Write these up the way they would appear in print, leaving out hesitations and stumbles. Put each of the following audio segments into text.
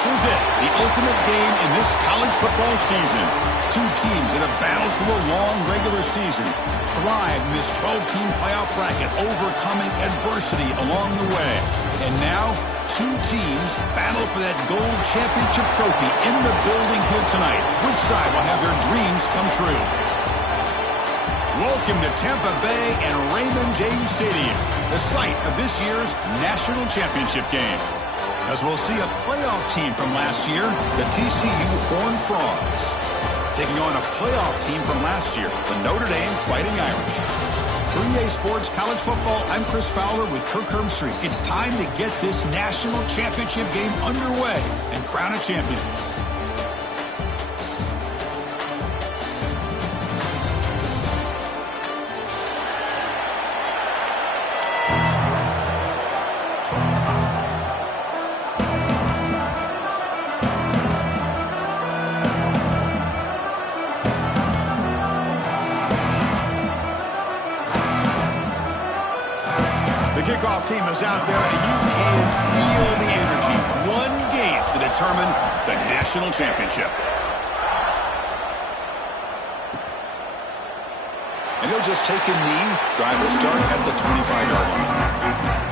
This is it, the ultimate game in this college football season. Two teams that have battled through a long regular season, thrived in this 12-team playoff bracket, overcoming adversity along the way. And now, two teams battle for that gold championship trophy in the building here tonight. Which side will have their dreams come true? Welcome to Tampa Bay and Raymond James Stadium, the site of this year's national championship game. As we'll see a playoff team from last year, the TCU Horned Frogs, taking on a playoff team from last year, the Notre Dame Fighting Irish. For EA Sports College Football, I'm Chris Fowler with Kirk Herbstreit. It's time to get this national championship game underway and crown a champion. The kickoff team is out there, and you can feel the energy. One game to determine the national championship. And he'll just take a knee. Drive will start at the 25-yard line.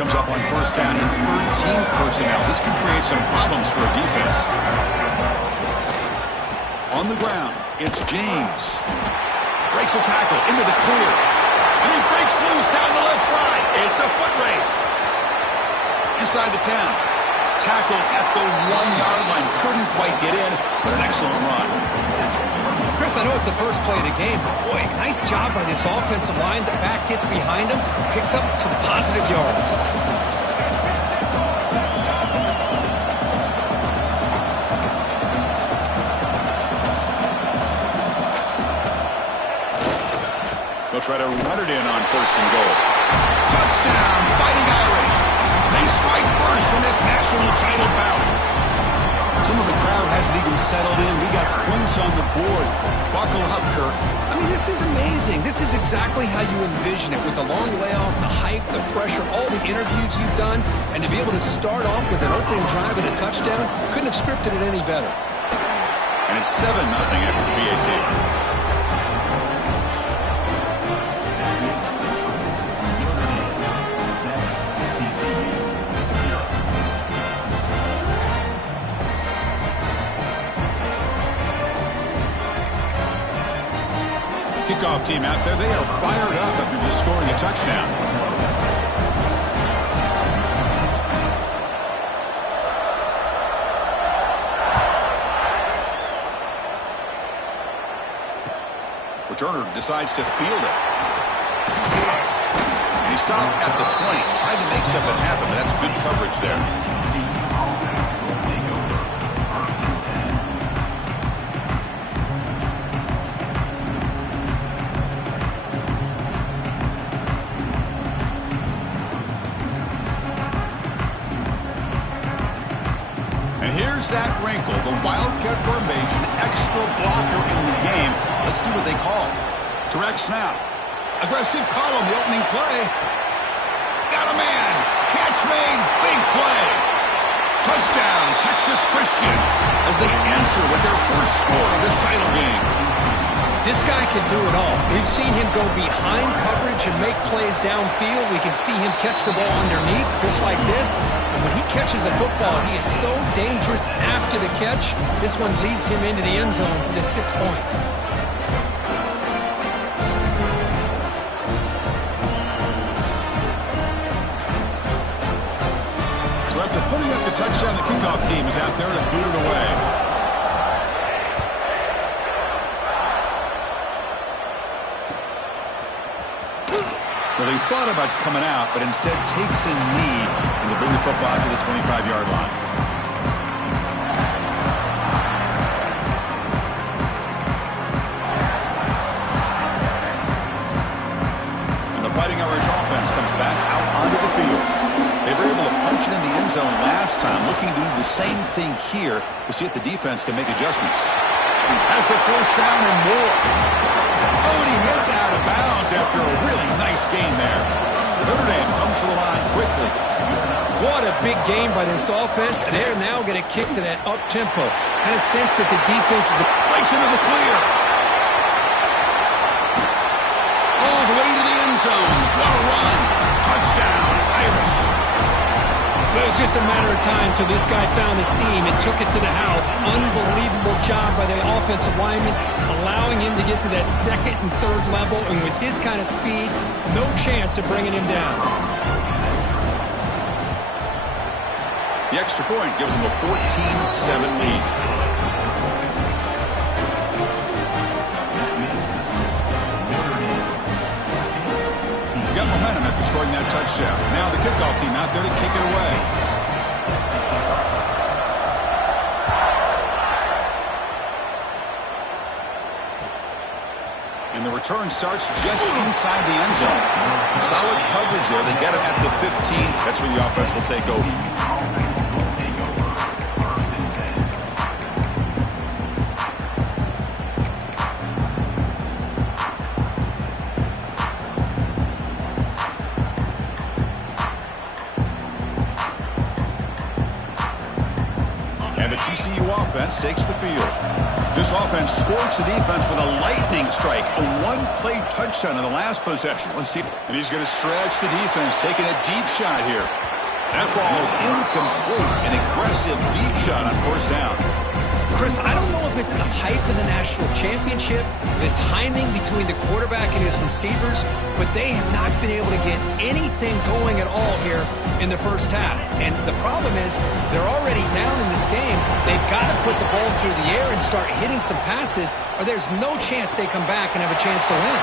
Comes up on first down and 13 personnel. This could create some problems for a defense. On the ground, it's James. Breaks a tackle into the clear. And he breaks loose down the left side. It's a foot race. Inside the 10. Tackle at the 1-yard line. Couldn't quite get in, but an excellent run. Chris, I know it's the first play of the game, but boy, nice job by this offensive line. The back gets behind him, picks up some positive yards. They'll try to run it in on first and goal. Touchdown, Fighting Irish. They strike first in this national title bout. Some of the crowd hasn't even settled in. We got points on the board. Buckle up, Kirk. I mean, this is amazing. This is exactly how you envision it, with the long layoff, the hype, the pressure, all the interviews you've done, and to be able to start off with an opening drive and a touchdown, couldn't have scripted it any better. And it's 7-0 after the PAT. Kickoff team out there. They are fired up after just scoring a touchdown. Returner decides to field it. And he stopped at the 20. Tried to make something happen, but that's good coverage there. That wrinkle, the Wildcat formation, extra blocker in the game. Let's see what they call. Direct snap. Aggressive call on the opening play. Got a man. Catch made. Big play. Touchdown, Texas Christian, as they answer with their first score of this title game. This guy can do it all. We've seen him go behind coverage and make plays downfield. We can see him catch the ball underneath, just like this. And when he catches a football, he is so dangerous after the catch. This one leads him into the end zone for the 6 points. So after putting up the touchdown, the kickoff team is out there to boot it away. Well, he thought about coming out, but instead takes a knee and will bring the football to the 25-yard line. And the Fighting Irish offense comes back out onto the field. They were able to punch it in the end zone last time, looking to do the same thing here to see if the defense can make adjustments. has the first down and more. Oh, and he hits out of bounds after a really nice game there. Notre Dame comes to the line quickly. What a big game by this offense. And they're now going to kick to that up-tempo. Kind of sense that the defense is... Breaks into the clear. All the way to the end zone. What a run. Touchdown, Irish. But it was just a matter of time till this guy found a seam and took it to the house. Unbelievable job by the offensive lineman, allowing him to get to that second and third level. And with his kind of speed, no chance of bringing him down. The extra point gives him a 14-7 lead. Got momentum after scoring that touchdown. Now the kickoff team out there to kick it away. And the return starts just inside the end zone. Solid coverage there. They get him at the 15. That's where the offense will take over. TCU offense takes the field. This offense scorched the defense with a lightning strike, a one-play touchdown in the last possession. Let's see. And he's going to stretch the defense, taking a deep shot here. That ball is incomplete. An aggressive deep shot on first down. Chris, I don't know if it's the hype of the national championship, the timing between the quarterback and his receivers, but they have not been able to get anything going at all here in the first half. And the problem is they're already down in this game. They've got to put the ball through the air and start hitting some passes, or there's no chance they come back and have a chance to win.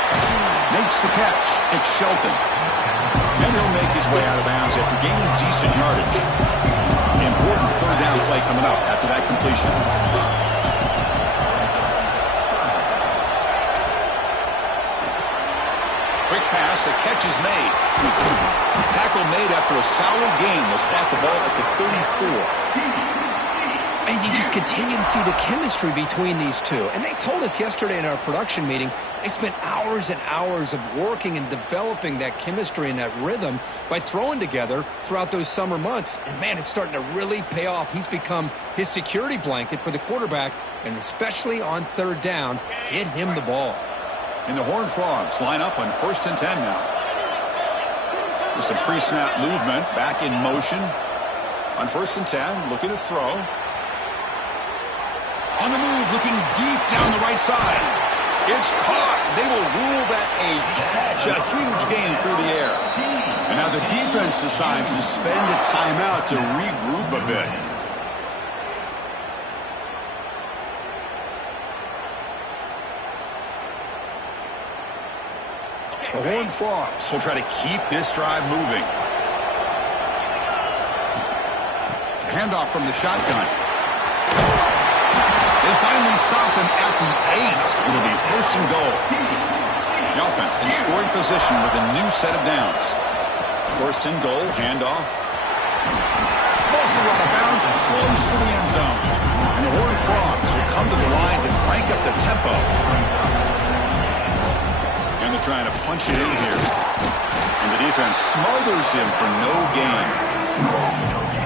Makes the catch. It's Shelton. And he'll make his way out of bounds after gaining decent yardage. Important third down play coming up after that completion. Quick pass, the catch is made. Tackle made after a solid game. They'll spot the ball at the 34. And you just continue to see the chemistry between these two. And they told us yesterday in our production meeting, they spent hours and hours of working and developing that chemistry and that rhythm by throwing together throughout those summer months. And, man, it's starting to really pay off. He's become his security blanket for the quarterback, and especially on third down, get him the ball. And the Horned Frogs line up on 1st and 10 now. With some pre-snap movement, back in motion. On 1st and 10, looking to throw. On the move, looking deep down the right side. It's caught. They will rule that a catch. A huge gain through the air. And now the defense decides to spend a timeout to regroup a bit. The Horned Frogs will try to keep this drive moving. Handoff from the shotgun. They finally stop him at the 8. It'll be 1st and goal. The offense in scoring position with a new set of downs. 1st and goal, handoff. Also out of bounds, close to the end zone. And the Horned Frogs will come to the line to crank up the tempo. And they're trying to punch it in here. And the defense smothers him for no gain.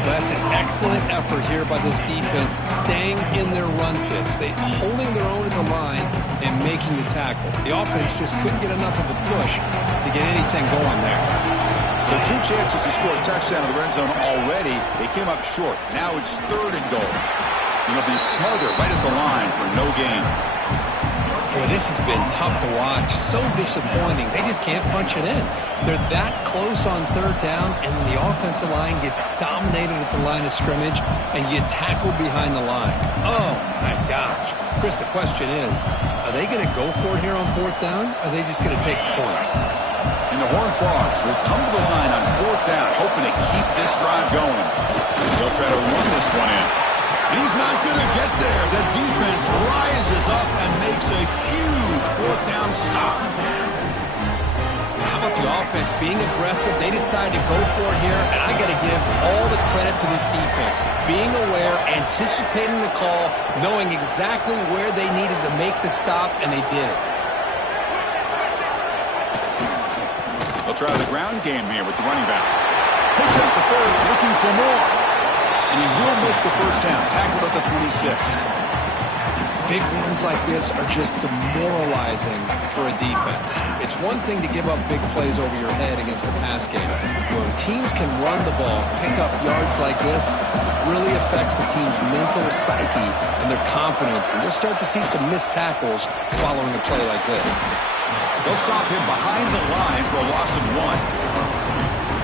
That's an excellent effort here by this defense, staying in their run fits. They holding their own at the line and making the tackle. The offense just couldn't get enough of a push to get anything going there. So 2 chances to score a touchdown in the red zone already. They came up short. Now it's 3rd and goal. And it'll be smothered right at the line for no gain. Boy, this has been tough to watch. So disappointing. They just can't punch it in. They're that close on third down, and the offensive line gets dominated at the line of scrimmage, and you tackle behind the line. Oh, my gosh. Chris, the question is, are they going to go for it here on 4th down, or are they just going to take the points? And the Horned Frogs will come to the line on 4th down, hoping to keep this drive going. They'll try to run this one in. He's not going to get there. The defense rises up and makes a huge 4th down stop. How about the offense being aggressive? They decided to go for it here, and I got to give all the credit to this defense. Being aware, anticipating the call, knowing exactly where they needed to make the stop, and they did it. They'll try the ground game here with the running back. Picks up the first, looking for more. And he will make the first down, tackled at the 26. Big runs like this are just demoralizing for a defense. It's one thing to give up big plays over your head against the pass game. When teams can run the ball, pick up yards like this, it really affects the team's mental psyche and their confidence. And you'll start to see some missed tackles following a play like this. They'll stop him behind the line for a loss of 1.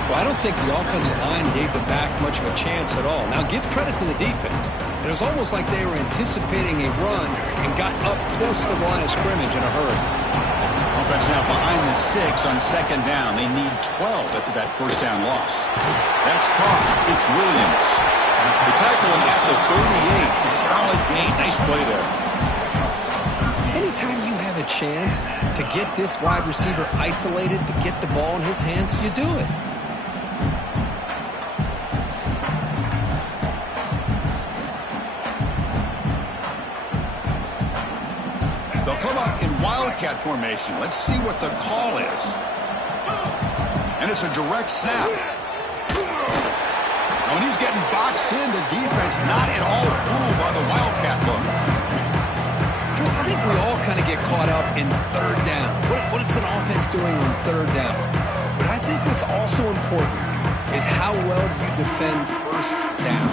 Well, I don't think the offensive line gave the back much of a chance at all. Now, give credit to the defense. It was almost like they were anticipating a run and got up close to the line of scrimmage in a hurry. Offense now behind the 6 on second down. They need 12 after that first down loss. That's caught. It's Williams. They tackle him at the 38. Solid gain. Nice play there. Anytime you have a chance to get this wide receiver isolated, to get the ball in his hands, you do it. They'll come up in wildcat formation. Let's see what the call is. And it's a direct snap. And when he's getting boxed in, the defense not at all fooled by the wildcat look. Chris, I think we all kind of get caught up in third down. What is an offense doing on third down? But I think what's also important is how well you defend first down.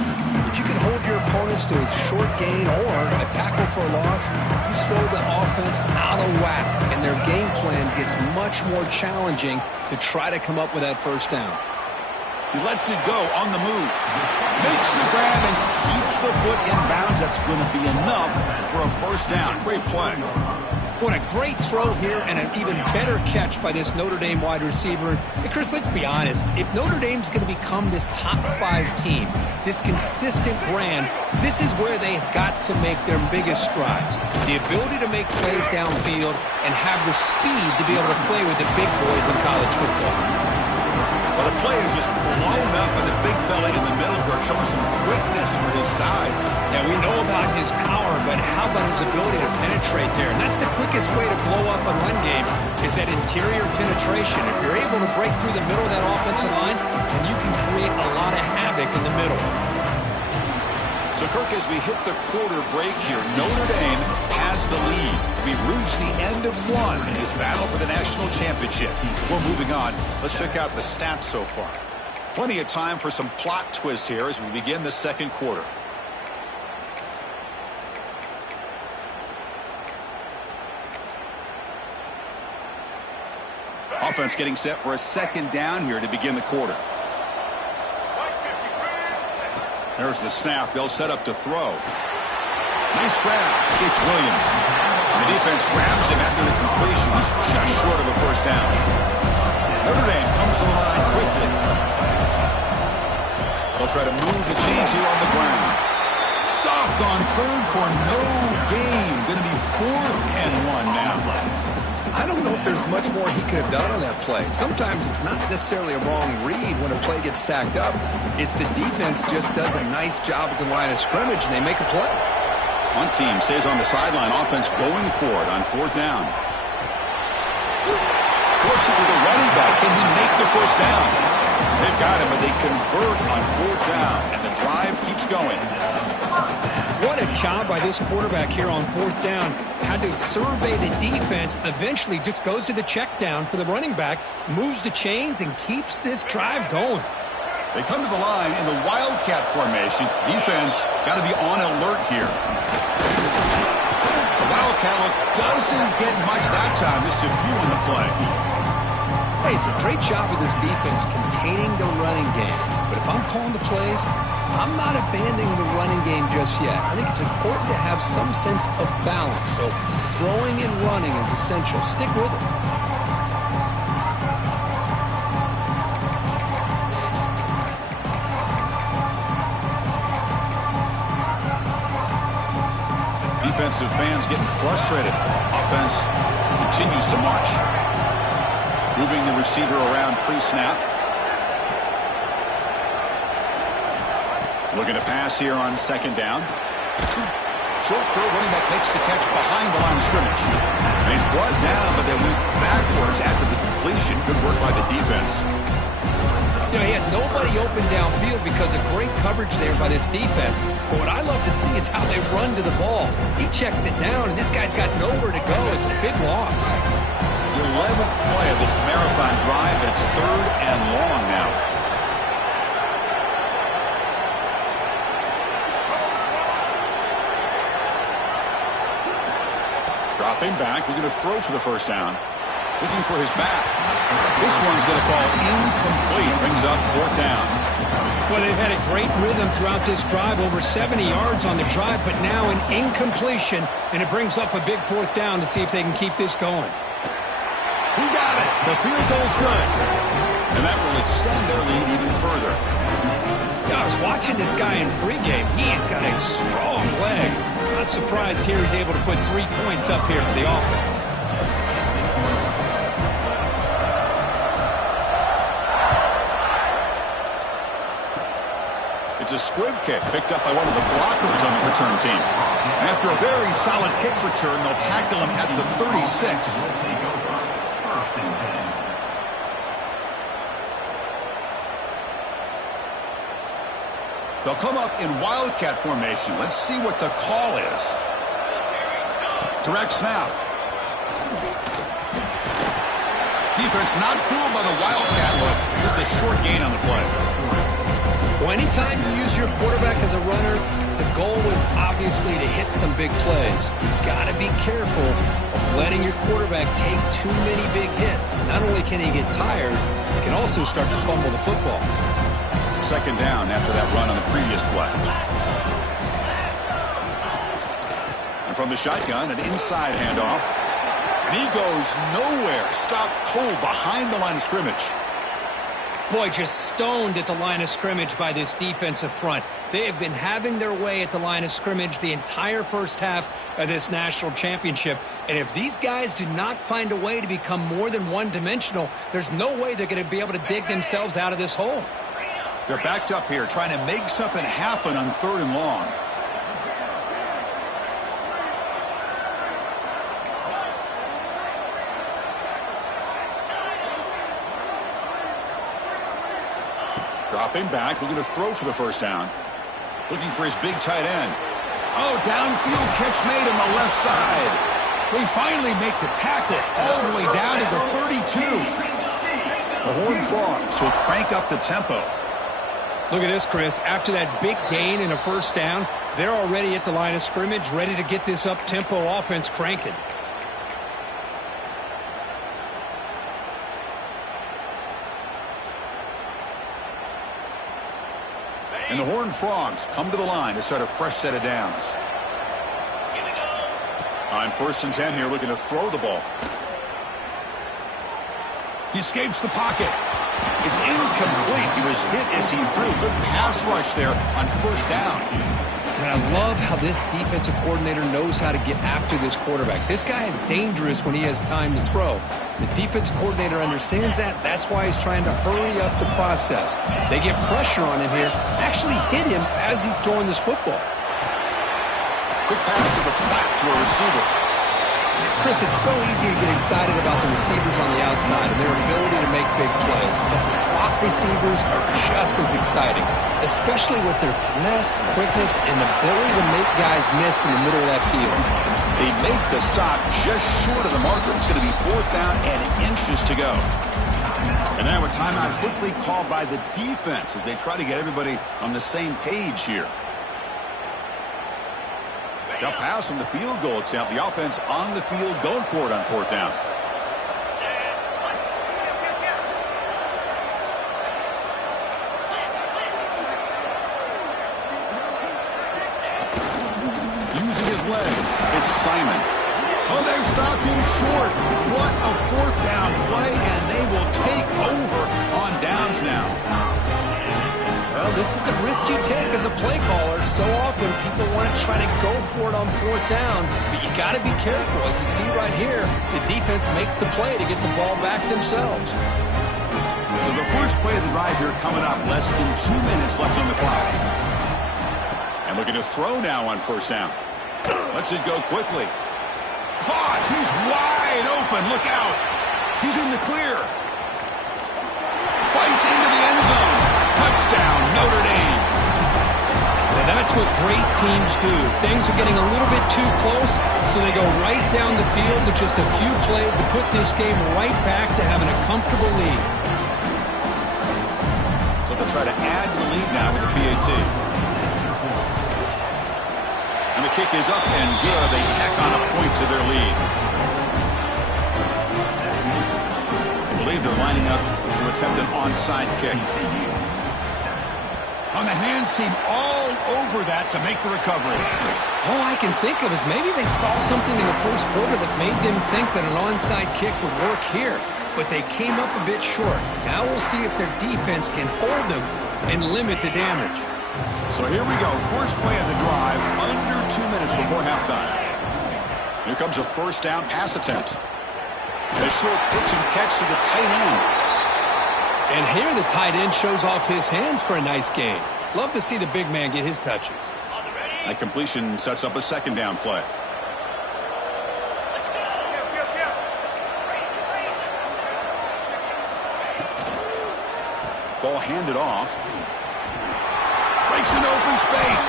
If you can hold your opponents to a short gain or a tackle for a loss, you throw the offense out of whack, and their game plan gets much more challenging to try to come up with that first down. He lets it go on the move. Makes the grab and keeps the foot in bounds. That's going to be enough for a first down. Great play. What a great throw here and an even better catch by this Notre Dame wide receiver. And Chris, let's be honest. If Notre Dame's going to become this top 5 team, this consistent brand, this is where they've got to make their biggest strides. The ability to make plays downfield and have the speed to be able to play with the big boys in college football. Well, the play is just blown up by the big fella in the middle, showing some quickness for his size. Yeah, we know about his power, but how about his ability to penetrate there? And that's the quickest way to blow up a run game, is that interior penetration. If you're able to break through the middle of that offensive line, then you can create a lot of havoc in the middle. So, Kirk, as we hit the quarter break here, Notre Dame has the lead. We've reached the end of one in this battle for the national championship. Before moving on, let's check out the stats so far. Plenty of time for some plot twists here as we begin the second quarter. Offense getting set for a second down here to begin the quarter. There's the snap. They'll set up to throw. Nice grab. It's Williams. The defense grabs him after the completion. He's just short of a first down. Notre Dame comes to the line quickly. They'll try to move the chains here on the ground. Stopped on third for no gain. Going to be 4th and 1 now. I don't know if there's much more he could have done on that play. Sometimes it's not necessarily a wrong read when a play gets stacked up. It's the defense just does a nice job at the line of scrimmage, and they make a play. One team stays on the sideline. Offense going for it on 4th down. Flips it to the running back. Can he make the first down? They've got him, but they convert on 4th down, and the drive keeps going. What a job by this quarterback here on 4th down. Had to survey the defense, eventually just goes to the check down for the running back, moves the chains, and keeps this drive going. They come to the line in the wildcat formation. Defense got to be on alert here. The wildcat look doesn't get much that time, just a few in the play. Hey, it's a great job of this defense containing the running game. But if I'm calling the plays, I'm not abandoning the running game just yet. I think it's important to have some sense of balance. So throwing and running is essential. Stick with it. Defensive fans getting frustrated. Offense continues to march. Moving the receiver around pre-snap. Looking to pass here on second down. Short throw, running back makes the catch behind the line of scrimmage. And he's brought down, but they went backwards after the completion. Good work by the defense. You know, he had nobody open downfield because of great coverage there by this defense. But what I love to see is how they run to the ball. He checks it down, and this guy's got nowhere to go. It's a big loss. The 11th play of this marathon drive, and it's 3rd and long now. Dropping back, looking to throw for the first down. Looking for his back. This one's going to fall incomplete. Brings up 4th down. Well, they've had a great rhythm throughout this drive, over 70 yards on the drive, but now an incompletion, and it brings up a big 4th down to see if they can keep this going. He got it. The field goal's good. And that will extend their lead even further. Yeah, I was watching this guy in pregame. He has got a strong leg. Not surprised here he's able to put 3 points up here for the offense. It's a squib kick picked up by one of the blockers on the return team. After a very solid kick return, they'll tackle him at the 36. They'll come up in wildcat formation. Let's see what the call is. Direct snap. Defense not fooled by the wildcat look. Just a short gain on the play. Well, anytime you use your quarterback as a runner, the goal is obviously to hit some big plays. You've got to be careful of letting your quarterback take too many big hits. Not only can he get tired, he can also start to fumble the football. Second down after that run on the previous play. And from the shotgun, an inside handoff. And he goes nowhere. Stopped cold behind the line of scrimmage. Boy, just stoned at the line of scrimmage by this defensive front. They have been having their way at the line of scrimmage the entire first half of this national championship. And if these guys do not find a way to become more than one-dimensional, there's no way they're going to be able to dig themselves out of this hole. They're backed up here trying to make something happen on 3rd and long. Dropping back, looking to throw for the first down. Looking for his big tight end. Oh, downfield catch made on the left side. They finally make the tackle all the way down to the 32. The Horned Frogs will crank up the tempo. Look at this, Chris. After that big gain and a first down, they're already at the line of scrimmage, ready to get this up-tempo offense cranking. And the Horned Frogs come to the line to start a fresh set of downs. On 1st and 10 here, looking to throw the ball. He escapes the pocket. It's incomplete. He was hit as he threw. Good pass rush there on 1st down. And I love how this defensive coordinator knows how to get after this quarterback. This guy is dangerous when he has time to throw. The defensive coordinator understands that. That's why he's trying to hurry up the process. They get pressure on him here, actually hit him as he's throwing this football. Quick pass to the flat to a receiver. Chris, it's so easy to get excited about the receivers on the outside and their ability to make big plays, but the slot receivers are just as exciting, especially with their finesse, quickness, and ability to make guys miss in the middle of that field. They make the stop just short of the marker. It's going to be 4th down and inches to go. And now a timeout quickly called by the defense as they try to get everybody on the same page here. They'll pass from the field goal attempt. The offense on the field going for it on 4th down. Using his legs, it's Simon. Oh, they've stopped him short. What a 4th down play, and they will take over on downs now. Well, this is the risk you take as a play caller. So often people want to try to go for it on fourth down, but you got to be careful. As you see right here, the defense makes the play to get the ball back themselves. So the first play of the drive here coming up. Less than 2 minutes left on the clock. And looking to throw now on first down. Lets it go quickly. Caught. He's wide open. Look out. He's in the clear. Fights into the end zone. Touchdown, Notre Dame. Now that's what great teams do. Things are getting a little bit too close, so they go right down the field with just a few plays to put this game right back to having a comfortable lead. So they'll try to add to the lead now with the PAT. And the kick is up and good. They tack on a point to their lead. I believe they're lining up to attempt an onside kick. On the hands team all over that to make the recovery. All I can think of is maybe they saw something in the first quarter that made them think that an onside kick would work here. But they came up a bit short. Now we'll see if their defense can hold them and limit the damage. So here we go. First play of the drive, under 2 minutes before halftime. Here comes a first down pass attempt. And a short pitch and catch to the tight end. And here the tight end shows off his hands for a nice gain. Love to see the big man get his touches. That completion sets up a second down play. Ball handed off. Breaks into open space.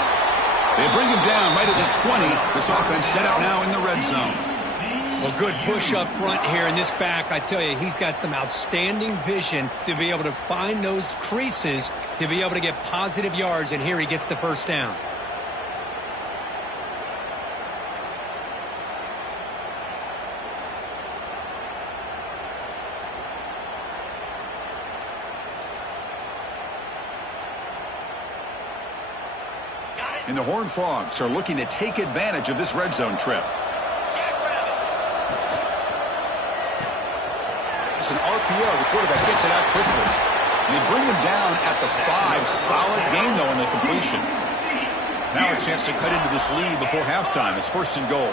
They bring him down right at the 20. This offense set up now in the red zone. Well, good push up front here in this back. I tell you, he's got some outstanding vision to be able to find those creases, to be able to get positive yards, and here he gets the first down. And the Horned Frogs are looking to take advantage of this red zone trip. It's an RPO. The quarterback gets it out quickly. And they bring him down at the 5. Solid gain, though, in the completion. Now a chance to cut into this lead before halftime. It's first and goal.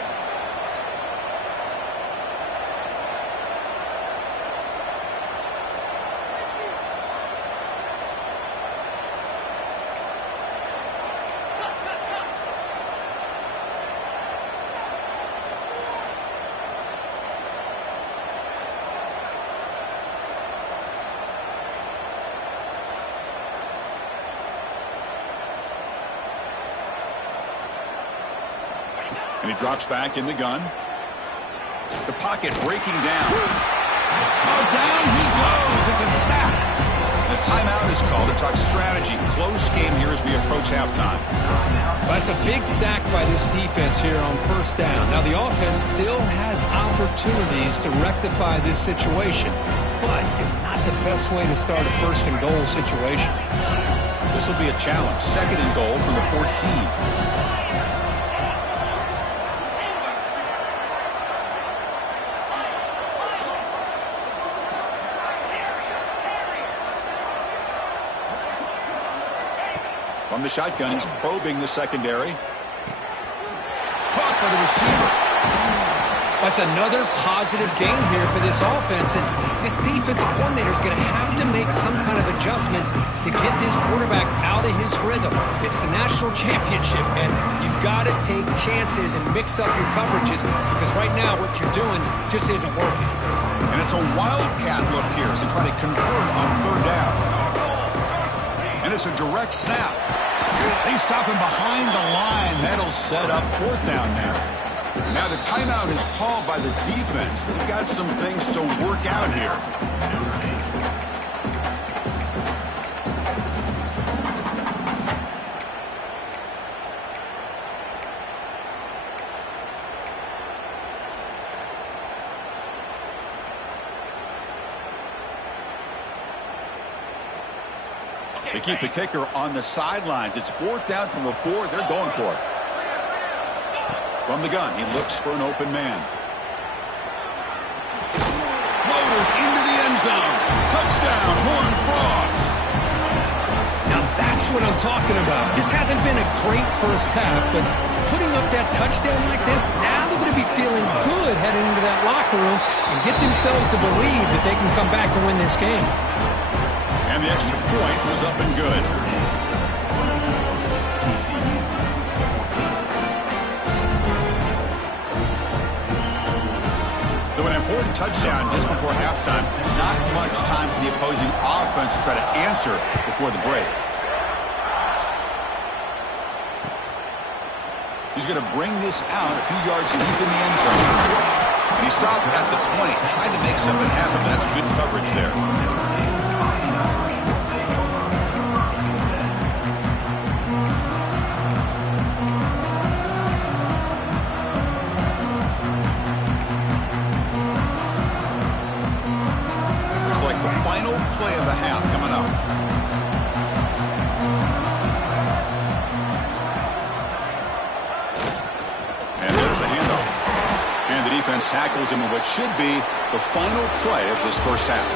And he drops back in the gun. The pocket breaking down. Oh, down he goes. It's a sack. The timeout is called to talk strategy. Close game here as we approach halftime. That's a big sack by this defense here on first down. Now, the offense still has opportunities to rectify this situation, but it's not the best way to start a first and goal situation. This will be a challenge. Second and goal from the 14. From the shotgun, he's probing the secondary. Caught by the receiver. That's another positive gain here for this offense, and this defensive coordinator is going to have to make some kind of adjustments to get this quarterback out of his rhythm. It's the national championship, and you've got to take chances and mix up your coverages, because right now what you're doing just isn't working. And it's a wildcat look here as they try to convert on third down. And it's a direct snap. They stop him behind the line. That'll set up fourth down now. Now the timeout is called by the defense. They've got some things to work out here. They keep the kicker on the sidelines. It's fourth down from the 4. They're going for it. From the gun, he looks for an open man. Motors into the end zone. Touchdown, Horned Frogs. Now that's what I'm talking about. This hasn't been a great first half, but putting up that touchdown like this, now they're going to be feeling good heading into that locker room and get themselves to believe that they can come back and win this game. And the extra point was up and good. So an important touchdown just before halftime. Not much time for the opposing offense to try to answer before the break. He's going to bring this out a few yards deep in the end zone. And he stopped at the 20, trying to make something happen. That's good coverage there. Final play of the half coming up. And there's the handoff. And the defense tackles him in what should be the final play of this first half.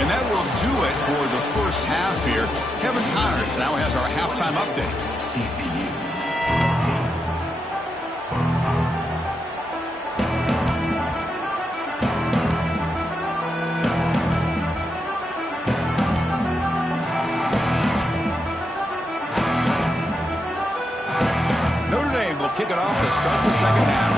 And that will do it for the first half here. Kevin Connors now has our halftime update. Kick it off to start the second half.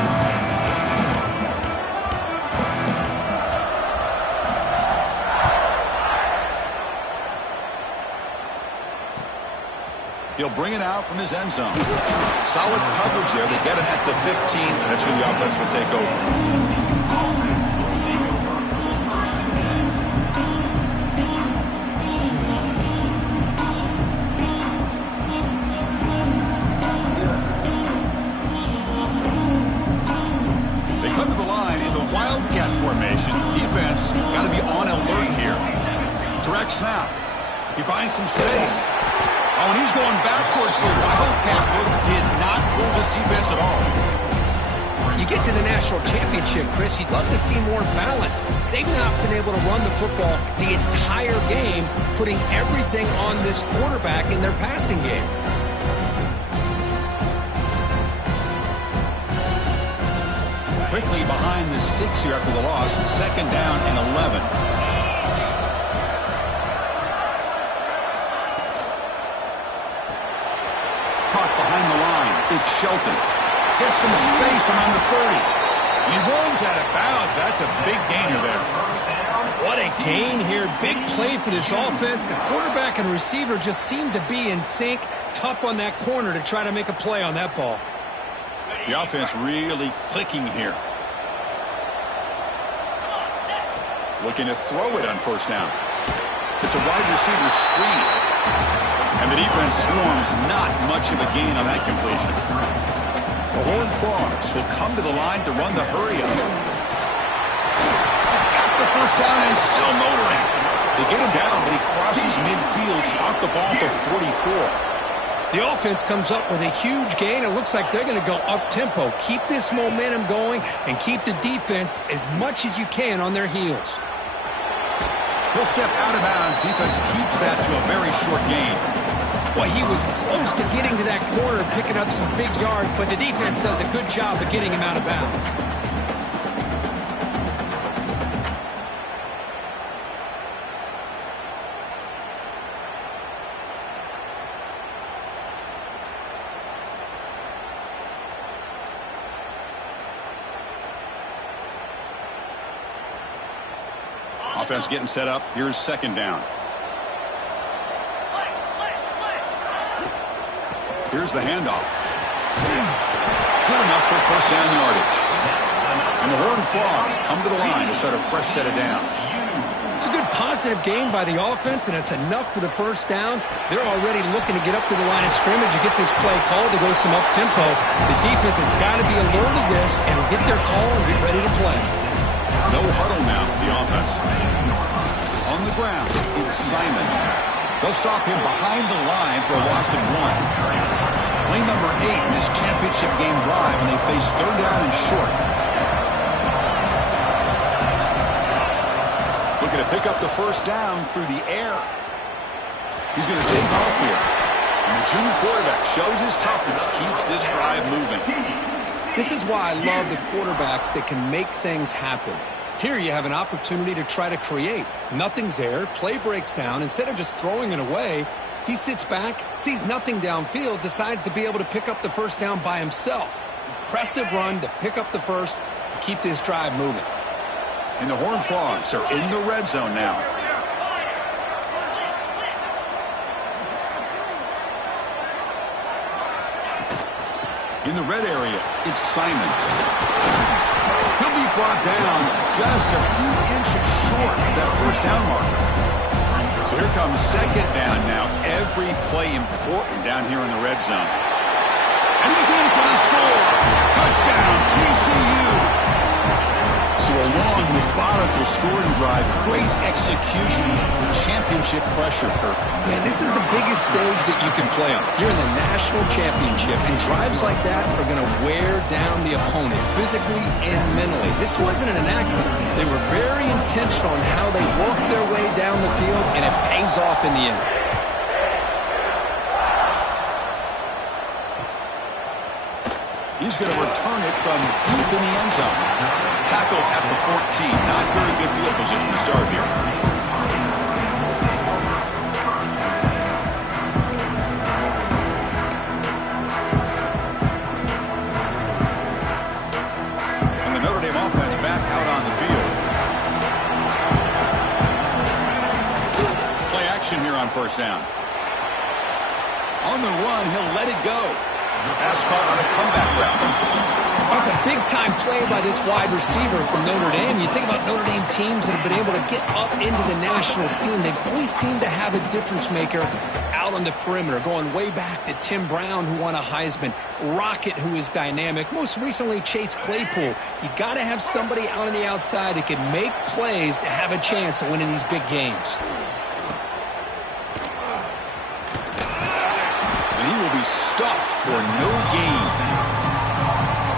He'll bring it out from his end zone. Solid coverage there. They get him at the 15. That's where the offense will take over. Defense got to be on alert here. Direct snap. He finds some space. Oh, and he's going backwards. The Wildcat look did not fool this defense at all. You get to the national championship, Chris, you'd love to see more balance. They've not been able to run the football the entire game, putting everything on this quarterback in their passing game. Quickly behind the sticks here after the loss. Second down and 11. Caught behind the line. It's Shelton. Gets some space around the 30. And he runs out of bounds. That's a big gainer there. What a gain here. Big play for this offense. The quarterback and receiver just seem to be in sync. Tough on that corner to try to make a play on that ball. The offense really clicking here. Looking to throw it on first down. It's a wide receiver screen. And the defense swarms. Not much of a gain on that completion. The Horned Frogs will come to the line to run the hurry-up. Got the first down and still motoring. They get him down, but he crosses midfield, out the ball to 44. The offense comes up with a huge gain. It looks like they're going to go up-tempo. Keep this momentum going and keep the defense as much as you can on their heels. He'll step out of bounds. Defense keeps that to a very short gain. Well, he was close to getting to that corner and picking up some big yards, but the defense does a good job of getting him out of bounds. Offense getting set up. Here's second down. Here's the handoff. Good enough for first down yardage. And the Horned Frogs come to the line to start a fresh set of downs. It's a good positive game by the offense, and it's enough for the first down. They're already looking to get up to the line of scrimmage and get this play called to go some up-tempo. The defense has got to be alert of this and get their call and get ready to play. No huddle now for the offense. On the ground, it's Simon. They'll stop him behind the line for a loss of 1. Play number 8 in this championship game drive, and they face third down and short. Looking to pick up the first down through the air. He's going to take off here. And the junior quarterback shows his toughness, keeps this drive moving. This is why I love the quarterbacks that can make things happen. Here you have an opportunity to try to create. Nothing's there. Play breaks down. Instead of just throwing it away, he sits back, sees nothing downfield, decides to be able to pick up the first down by himself. Impressive run to pick up the first and keep this drive moving. And the Horned Frogs are in the red zone now. In the red area, it's Simon. He'll be brought down just a few inches short of that first down marker. So here comes second down now. Every play important down here in the red zone. And he's in for the score. Touchdown, TCU. So a long, methodical scoring drive. Great execution with championship pressure, Kirk. Man, this is the biggest stage that you can play on. You're in the national championship, and drives like that are going to wear down the opponent physically and mentally. This wasn't an accident. They were very intentional on how they worked their way down the field, and it pays off in the end. He's going to return it from deep in the end zone. Tackle at the 14. Not very good field position to start here. And the Notre Dame offense back out on the field. Play action here on first down. On the run, he'll let it go. Pass caught on a comeback route. That's a big-time play by this wide receiver from Notre Dame. You think about Notre Dame teams that have been able to get up into the national scene. They've always seemed to have a difference maker out on the perimeter, going way back to Tim Brown, who won a Heisman, Rocket, who is dynamic, most recently Chase Claypool. You got to have somebody out on the outside that can make plays to have a chance of winning these big games. He will be stuffed for no gain.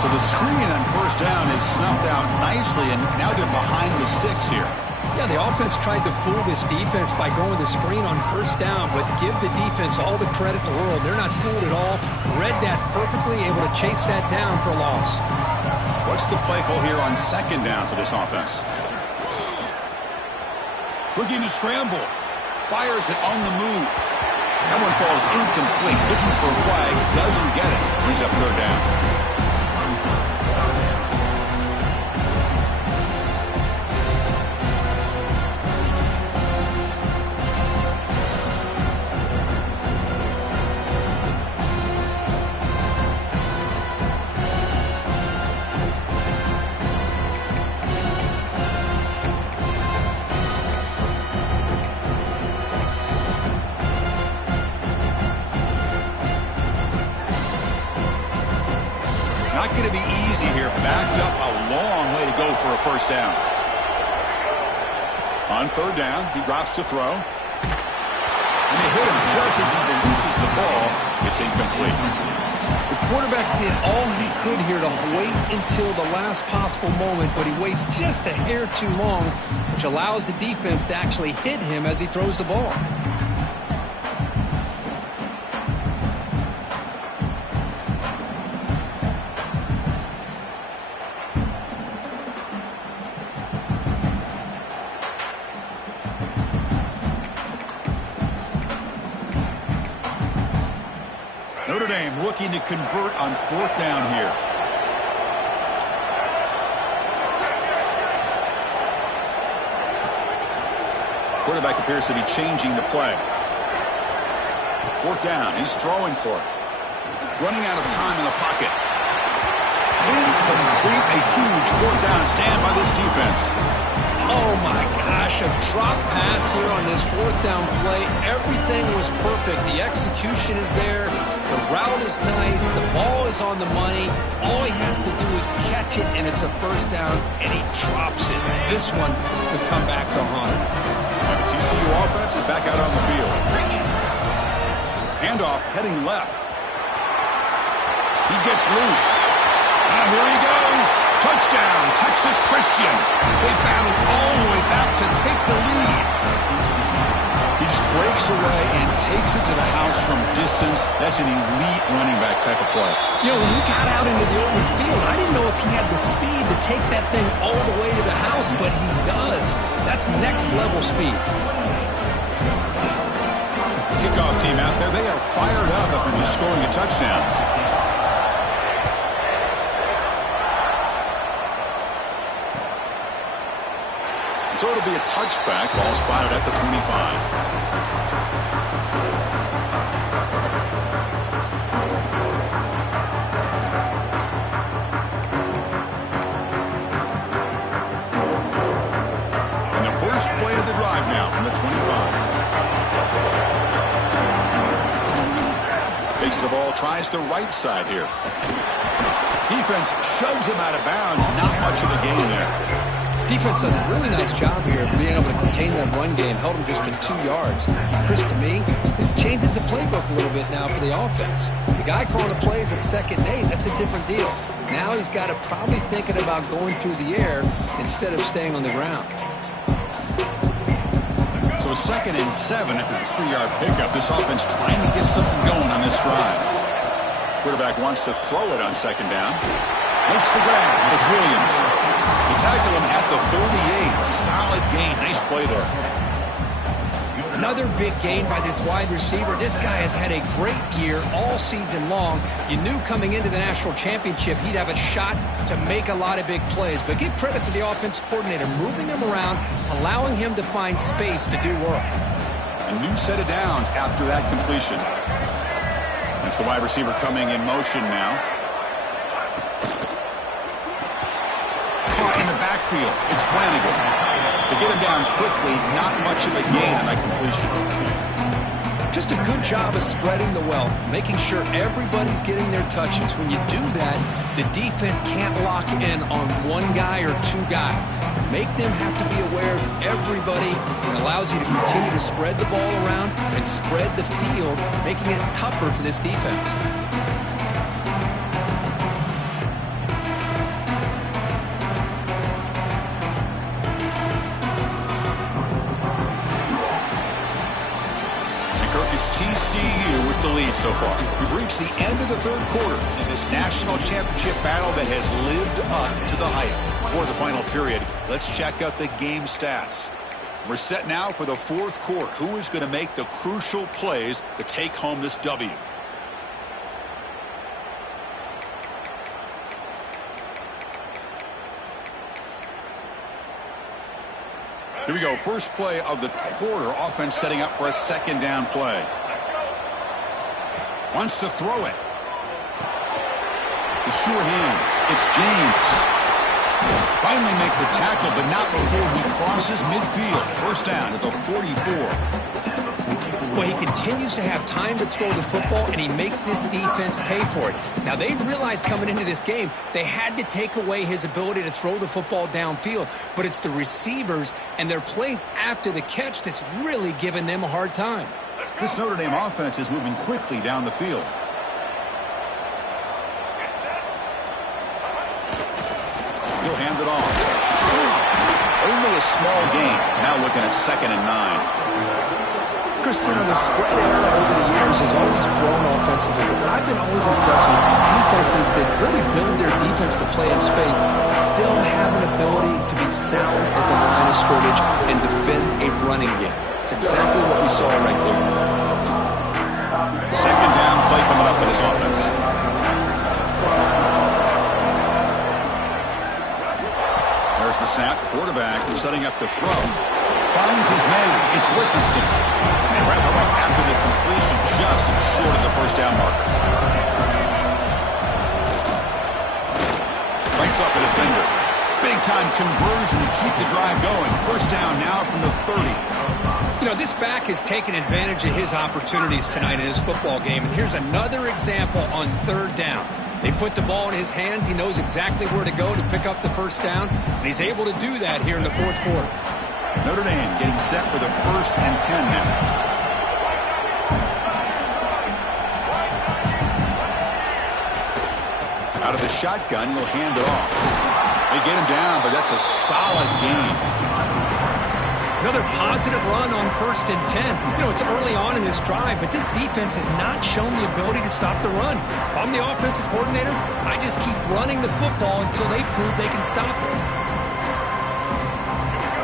So the screen on first down is snuffed out nicely, and now they're behind the sticks here. Yeah, the offense tried to fool this defense by going the screen on first down, but give the defense all the credit in the world. They're not fooled at all. Read that perfectly, able to chase that down for a loss. What's the play call here on second down for this offense? Looking to scramble. Fires it on the move. That one falls incomplete. Looking for a flag. Doesn't get it. Brings up third down. Not going to be easy here. Backed up a long way to go for a first down. On third down, he drops to throw. And they hit him just as he releases the ball. It's incomplete. The quarterback did all he could here to wait until the last possible moment, but he waits just a hair too long, which allows the defense to actually hit him as he throws the ball. Notre Dame looking to convert on fourth down here. Quarterback appears to be changing the play. Fourth down. He's throwing for it. Running out of time in the pocket. Incomplete. A huge fourth down stand by this defense. Oh, my gosh, a drop pass here on this fourth down play. Everything was perfect. The execution is there. The route is nice. The ball is on the money. All he has to do is catch it, and it's a first down, and he drops it. This one could come back to haunt him. The TCU offense is back out on the field. Handoff heading left. He gets loose. Now here he goes. Touchdown, Texas Christian. They battled all the way back to take the lead. He just breaks away and takes it to the house from distance. That's an elite running back type of play. You know, when he got out into the open field, I didn't know if he had the speed to take that thing all the way to the house, but he does. That's next level speed. Kickoff team out there, they are fired up after just scoring a touchdown. So it'll be a touchback, ball spotted at the 25. And the first play of the drive now from the 25. Takes the ball, tries the right side here. Defense shoves him out of bounds. Not much of a gain there. Defense does a really nice job here of being able to contain that run game, held him just to 2 yards. Chris, to me, this changes the playbook a little bit now for the offense. The guy calling the plays at 2nd and 8, that's a different deal. Now he's got to probably thinking about going through the air instead of staying on the ground. So 2nd and 7 after the 3-yard pickup. This offense trying to get something going on this drive. Quarterback wants to throw it on 2nd down. Makes the grab. It's Williams. He tackled him at the 38. Solid gain. Nice play there. Another big gain by this wide receiver. This guy has had a great year all season long. You knew coming into the national championship he'd have a shot to make a lot of big plays. But give credit to the offensive coordinator, moving him around, allowing him to find space to do work. A new set of downs after that completion. That's the wide receiver coming in motion now. In the backfield, it's Flanagan. To get him down quickly, not much of a gain on that completion. Just a good job of spreading the wealth, making sure everybody's getting their touches. When you do that, the defense can't lock in on one guy or 2 guys. Make them have to be aware of everybody. It allows you to continue to spread the ball around and spread the field, making it tougher for this defense. TCU with the lead so far. We've reached the end of the 3rd quarter in this national championship battle that has lived up to the hype. Before the final period, let's check out the game stats. We're set now for the 4th quarter. Who is going to make the crucial plays to take home this W? Here we go. First play of the quarter. Offense setting up for a 2nd down play. Wants to throw it. The sure hands. It's James. Finally make the tackle, but not before he crosses midfield. First down at the 44. Well, he continues to have time to throw the football, and he makes his defense pay for it. Now, they realized coming into this game they had to take away his ability to throw the football downfield, but it's the receivers and their plays after the catch that's really giving them a hard time. This Notre Dame offense is moving quickly down the field. He'll hand it off. Only a small gain. Now looking at 2nd and 9. Chris, you know, the spread era over the years has always grown offensively, but I've been always impressed with defenses that really build their defense to play in space, still have an ability to be sound at the line of scrimmage and defend a running game. It's exactly what we saw right there. 2nd down play coming up for this offense. There's the snap. Quarterback is setting up to throw. Finds his man. It's Richardson. And wrap him up after the completion, just short of the first down marker. Lights up a defender. Big-time conversion to keep the drive going. First down now from the 30. You know, this back has taken advantage of his opportunities tonight in his football game. And here's another example on 3rd down. They put the ball in his hands. He knows exactly where to go to pick up the first down. And he's able to do that here in the 4th quarter. Notre Dame getting set for the 1st and 10 now. Out of the shotgun, he'll hand it off. They get him down, but that's a solid gain. Another positive run on 1st and 10. You know, it's early on in this drive, but this defense has not shown the ability to stop the run. If I'm the offensive coordinator, I just keep running the football until they prove they can stop it.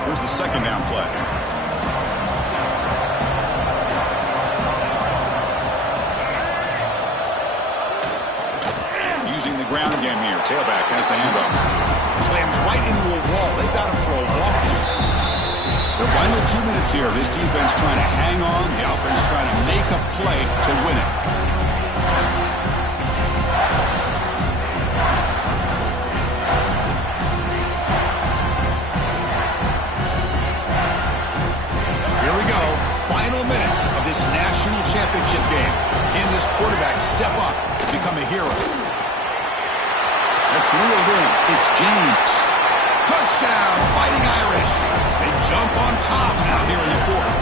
Here's the second down play. Using the ground game here. Tailback has the handoff. Slams right into a wall. They've got him for a loss. The final 2 minutes here. This defense trying to hang on. The offense trying to make a play to win it. Here we go. Final minutes of this national championship game. Can this quarterback step up to become a hero? That's reeled in. It's James. Touchdown, Fighting Irish. They jump on top out here in the fourth.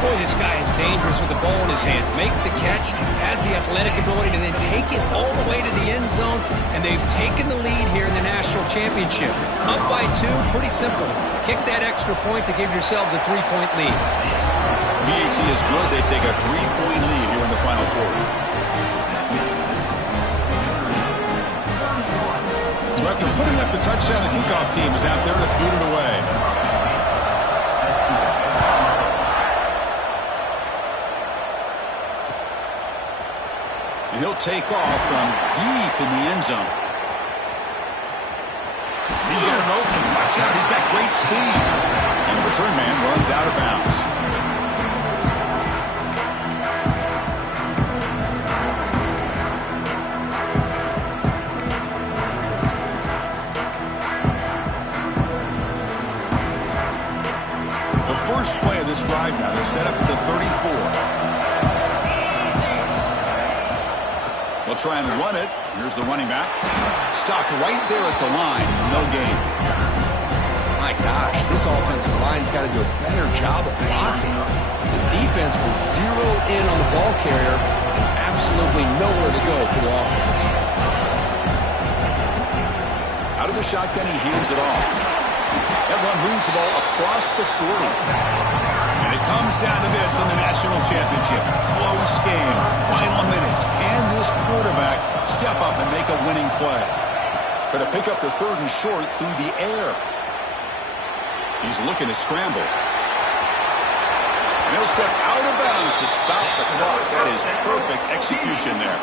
Boy, this guy is dangerous with the ball in his hands. Makes the catch, has the athletic ability to then take it all the way to the end zone, and they've taken the lead here in the national championship. Up by 2, pretty simple. Kick that extra point to give yourselves a 3-point lead. PAT is good. They take a 3-point lead here in the final quarter. So after putting up the touchdown, the kickoff team is out there to boot it away. And he'll take off from deep in the end zone. He's got an opening. Watch out. He's got great speed. And the return man runs out of bounds. First play of this drive now. They're set up at the 34. They'll try and run it. Here's the running back. Stopped right there at the line. No gain. My gosh, this offensive line's got to do a better job of blocking. The defense was zeroed in on the ball carrier and absolutely nowhere to go for the offense. Out of the shotgun, he hands it off. That run moves the ball across the 40. And it comes down to this in the national championship. Close game. Final minutes. Can this quarterback step up and make a winning play? Going to pick up the 3rd and short through the air. He's looking to scramble. And he'll step out of bounds to stop the clock. That is perfect execution there.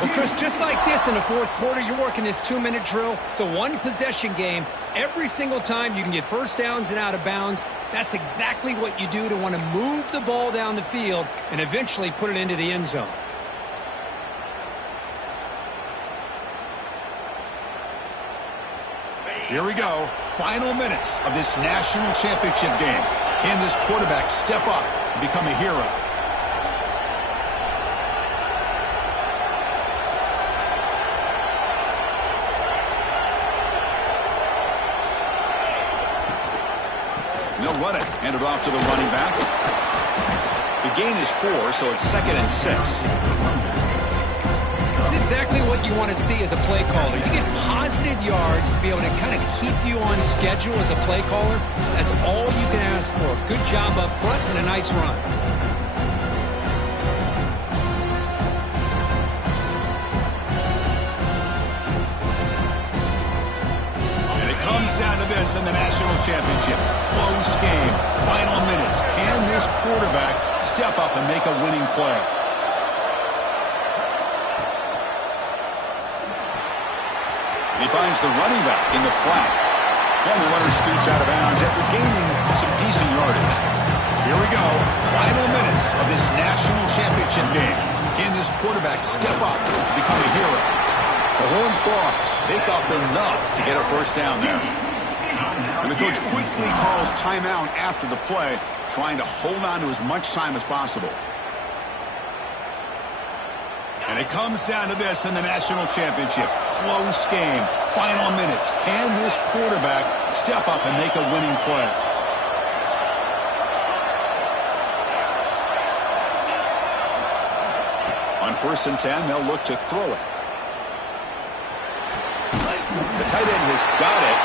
Well, Chris, just like this in the 4th quarter, you're working this 2-minute drill. It's a one-possession game. Every single time you can get first downs and out of bounds, that's exactly what you do to want to move the ball down the field and eventually put it into the end zone. Here we go. Final minutes of this national championship game. Can this quarterback step up and become a hero? They'll run it. Hand it off to the running back. The gain is 4, so it's 2nd and 6. It's exactly what you want to see as a play caller. You get positive yards to be able to kind of keep you on schedule as a play caller. That's all you can ask for. Good job up front and a nice run. Down to this in the national championship. Close game. Final minutes. Can this quarterback step up and make a winning play? He finds the running back in the flat. And the runner scoots out of bounds after gaining some decent yardage. Here we go. Final minutes of this national championship game. Can this quarterback step up and become a hero? The Horned Frogs make up enough to get a first down there. And the coach quickly calls timeout after the play, trying to hold on to as much time as possible. And it comes down to this in the national championship. Close game. Final minutes. Can this quarterback step up and make a winning play? On 1st and 10, they'll look to throw it. The tight end has got it.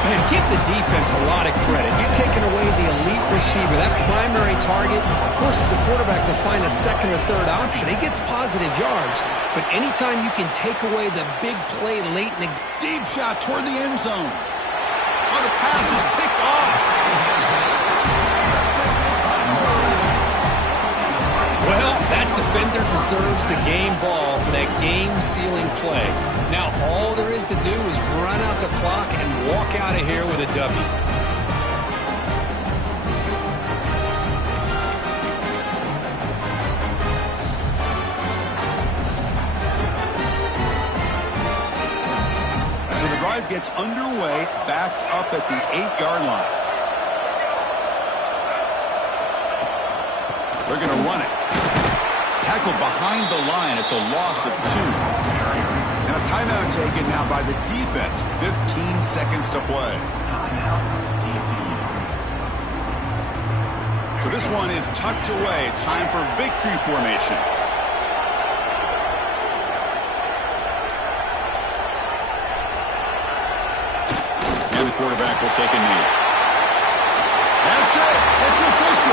Man, give the defense a lot of credit. You're taking away the elite receiver. That primary target forces the quarterback to find a second or third option. He gets positive yards, but anytime you can take away the big play late in the deep shot toward the end zone. Oh, the pass is picked off. Well, that defender deserves the game ball for that game-sealing play. Now, all there is to do is run out the clock and walk out of here with a W. So the drive gets underway, backed up at the 8-yard line. They're going to run it. Tackled behind the line. It's a loss of 2. And a timeout taken now by the defense. 15 seconds to play. So this one is tucked away. Time for victory formation. And the quarterback will take a knee. That's it. It's official.